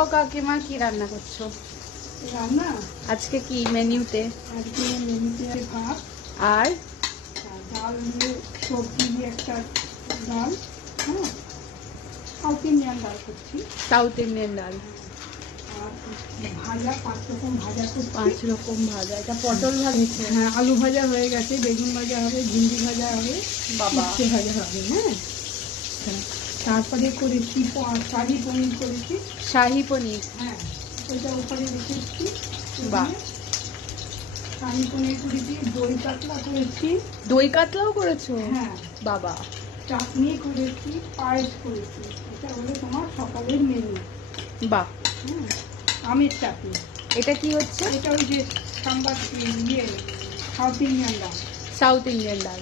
ও কাকিমা কি রান্না করছো? রান্না আজকে কি মেনুতে? আজকে মেনুতে ভাত আর ডাল দিয়ে সবজি দিয়ে একটা ডাল, হ্যাঁ, সাউথ ইন্ডিয়ান ডাল করছি। সাউথ ইন্ডিয়ান ডাল। আর ভাজা, 5 রকম ভাজা করছি। 5 রকম ভাজা। এটা পটল ভাজছে। হ্যাঁ, আলু ভাজা হয়ে গেছে, বেগুন ভাজা হবে, ভিন্ডি ভাজা হবে, বাবা। উচ্ছে ভাজা হবে। হ্যাঁ, তারপরে করেছি শাহী পনির করেছি। শাহী পনির। হ্যাঁ, ওইটা উপরে রেখেছি। বাহ। শাহী পনির করেছি, দই কাতলা করেছি। দই কাতলাও করেছো? হ্যাঁ, বাবা। চাটনি করেছি, পায়েস করেছি। এটা হলো তোমার সকালের মেনু। বাহ। হ্যাঁ, আমের চাটনি। এটা কি হচ্ছে? এটা ওই যে সাম্বার, ইয়ে, সাউথ ইন্ডিয়ান ডাল। সাউথ ইন্ডিয়ান ডাল।